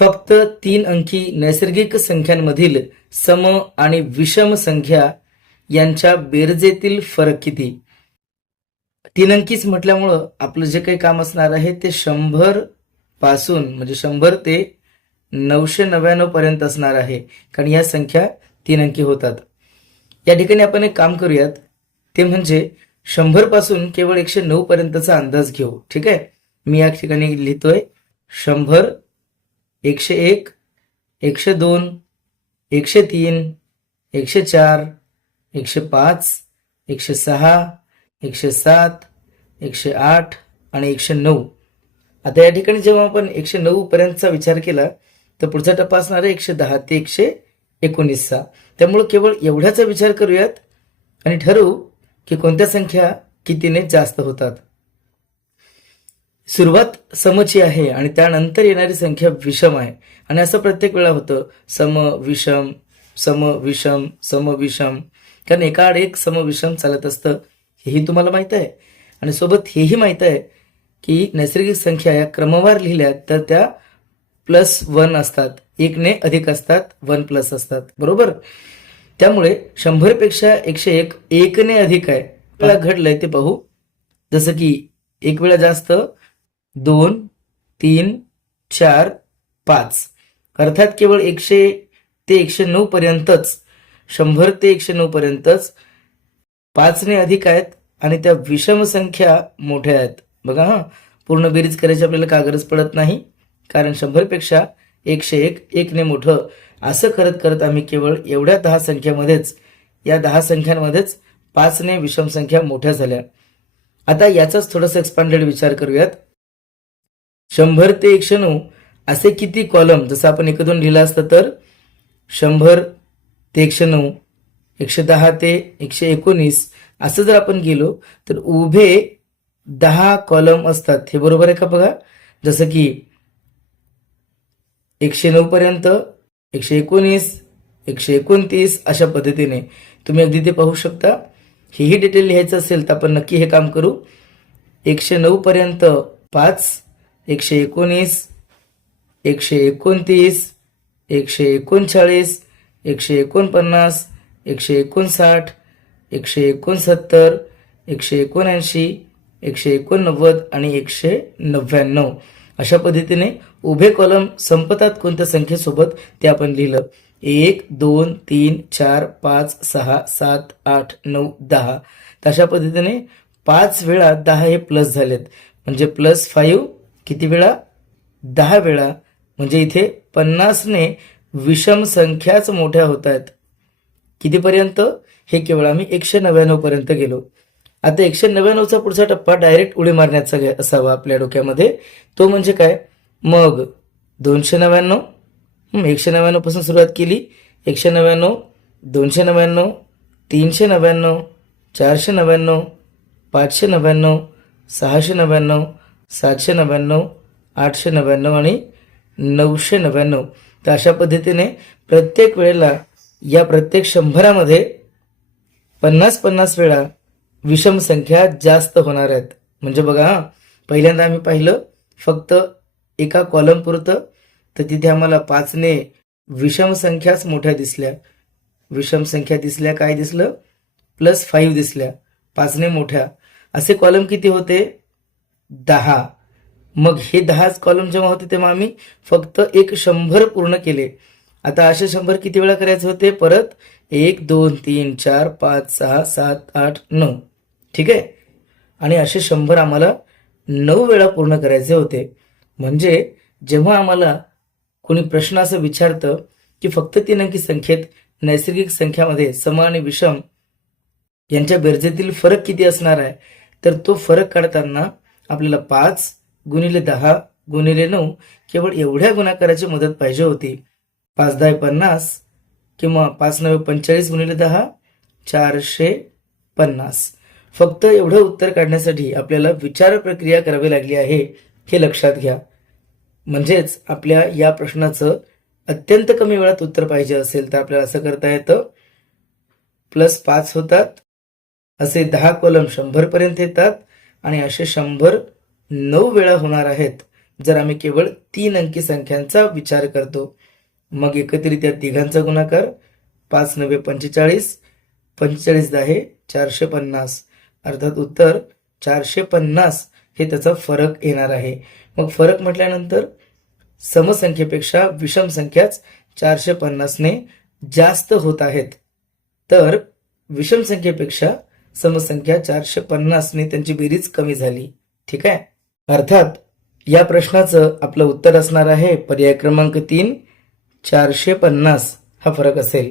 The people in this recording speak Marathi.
फक्त तीन अंकी नैसर्गिक संख्यांमधील सम आणि विषम संख्या यांच्या बेरजेतील फरक किती? तीन अंकीच म्हटल्यामुळं आपलं जे काही काम असणार आहे ते शंभरपासून म्हणजे शंभर ते नऊशे नव्याण्णव पर्यंत असणार आहे. कारण या संख्या तीन अंकी होतात. या ठिकाणी आपण एक काम करूयात. ते म्हणजे शंभरपासून केवळ एकशे नऊ पर्यंतचा अंदाज घेऊ. ठीक आहे? मी या ठिकाणी लिहितोय शंभर एकशे एक एकशे दोन एकशे तीन एकशे चार एकशे पाच एकशे सहा एकशे सात एकशे आठ आणि एकशे नऊ. आता या ठिकाणी जेव्हा आपण एकशे नऊपर्यंतचा विचार केला तर पुढचा टप्पा असणार आहे एकशे दहा ते एकशे एकोणीसचा. त्यामुळं केवळ एवढ्याचा विचार करूयात आणि ठरवू की कोणत्या संख्या कितीने जास्त होतात. सुरुवात समची आहे आणि त्यानंतर येणारी संख्या विषम आहे. आणि असं प्रत्येक वेळा होतं. सम विषम सम विषम सम विषम. कारण एका आड एक सम विषम चालत असतं. हेही तुम्हाला माहीत आहे. आणि सोबत हेही माहीत आहे की नैसर्गिक संख्या या क्रमवार लिहिल्या तर त्या प्लस वन असतात. एकने अधिक असतात. वन प्लस असतात. बरोबर? त्यामुळे शंभरपेक्षा एकशे एक एकने अधिक आहे. घडलंय ते पाहू. जसं की एक वेळा जास्त दोन तीन चार पाच. अर्थात केवळ एकशे ते एकशे नऊ पर्यंतच शंभर ते एकशे नऊ पर्यंतच पाचने अधिक आहेत आणि त्या विषम संख्या मोठ्या आहेत. बघा हां. पूर्ण बेरीज करायची आपल्याला का गरज पडत नाही? कारण शंभरपेक्षा एकशे एक एकने मोठं. असं करत करत आम्ही केवळ एवढ्या दहा संख्यामध्येच या दहा संख्यांमध्येच पाचने विषम संख्या मोठ्या झाल्या. आता याचाच थोडासा एक्सपांडेड विचार करूयात. शंभर ते एकशे नऊ असे किती कॉलम जसं आपण एक दोन लिहिलं असतं तर शंभर ते एकशे नऊ एकशे दहा ते एकशे एकोणीस असं जर आपण गेलो तर उभे दहा कॉलम असतात. हे बरोबर आहे का बघा? जसं की एकशे नऊ पर्यंत एकशे एकोणीस एकशे एकोणतीस अशा पद्धतीने. तुम्ही अगदी ते पाहू शकता. हेही डिटेल लिहायचं असेल तर आपण नक्की हे काम करू. एकशे नऊ पर्यंत पाच एकशे एकोणीस एकशे एकोणतीस एकशे एकोणचाळीस एकशे एकोणपन्नास एकशे एकोणसाठ एकशे एकोणसत्तर एकशे एकोणऐंशी एकशे एकोणनव्वद आणि एकशे नव्याण्णव. अशा पद्धतीने उभे कॉलम संपतात कोणत्या संख्येसोबत ते आपण लिहिलं. एक दोन तीन चार पाच सहा सात आठ नऊ दहा. तशा पद्धतीने पाच वेळा दहा हे प्लस झालेत. म्हणजे प्लस फाईव्ह किती वेळा? दहा वेळा. म्हणजे इथे पन्नासने विषम संख्याच मोठ्या होत आहेत कितीपर्यंत? हे केवळ आम्ही एकशे नव्याण्णवपर्यंत गेलो. आता एकशे नव्याण्णवचा पुढचा टप्पा डायरेक्ट उडी मारण्याचा घे- असावा आपल्या डोक्यामध्ये. तो म्हणजे काय? मग दोनशे नव्याण्णव? एकशे नव्याण्णवपासून सुरुवात केली. एकशे नव्याण्णव दोनशे नव्याण्णव तीनशे नव्याण्णव चारशे नव्याण्णव पाचशे नव्याण्णव सहाशे नव्याण्णव सातशे नव्याण्णव आठशे नव्याण्णव आणि नऊशे नव्याण्णव. तर अशा पद्धतीने प्रत्येक वेळेला या प्रत्येक शंभरामध्ये पन्नास पन्नास वेळा विषम संख्या जास्त होणार आहेत. म्हणजे बघा पहिल्यांदा आम्ही पाहिलं फक्त एका कॉलम पुरतं तर तिथे आम्हाला पाचने विषम संख्याच मोठ्या दिसल्या. विषम संख्या दिसल्या काय दिसलं? प्लस फाईव्ह दिसल्या. पाचने मोठ्या. असे कॉलम किती होते? दहा. मग हे दहाच कॉलम जेव्हा होते तेव्हा आम्ही फक्त एक शंभर पूर्ण केले. आता असे शंभर किती वेळा करायचे होते? परत एक दोन तीन चार पाच सहा सात आठ नऊ. ठीक आहे? आणि असे शंभर आम्हाला नऊ वेळा पूर्ण करायचे होते. म्हणजे जेव्हा आम्हाला कोणी प्रश्न असं विचारतं की फक्त तीन अंकी संख्येत नैसर्गिक संख्यामध्ये सम आणि विषम यांच्या बेरजेतील फरक किती असणार आहे तर तो फरक काढताना आपल्याला पाच गुणिले दहा गुणिले नऊ केवळ एवढ्या गुणाकाराची मदत पाहिजे होती. पाच दहा पन्नास किंवा पाच नव्हे पंचेचाळीस गुणिले दहा चारशे पन्नास. फक्त एवढं उत्तर काढण्यासाठी आपल्याला विचार प्रक्रिया करावी लागली आहे हे लक्षात घ्या. म्हणजेच आपल्या या प्रश्नाचं अत्यंत कमी वेळात उत्तर पाहिजे असेल तर आपल्याला असं करता येतं. प्लस पाच होतात. असे दहा कॉलम शंभर पर्यंत येतात. आणि असे शंभर नऊ वेळा होणार आहेत. जर आम्ही केवळ तीन अंकी संख्यांचा विचार करतो मग एकत्रित या तिघांचा गुणाकार पाच नव्हे पंचेचाळीस पंचेचाळीस दहा चारशे पन्नास. अर्थात उत्तर चारशे पन्नास हे त्याचा फरक येणार आहे. मग फरक म्हटल्यानंतर समसंख्येपेक्षा विषम संख्याच चारशे पन्नासने जास्त होत आहेत. तर विषम संख्येपेक्षा समसंख्या चारशे पन्नासने त्यांची बेरीज कमी झाली. ठीक आहे? अर्थात या प्रश्नाचं आपलं उत्तर असणार आहे पर्याय क्रमांक तीन चारशे पन्नास हा फरक असेल.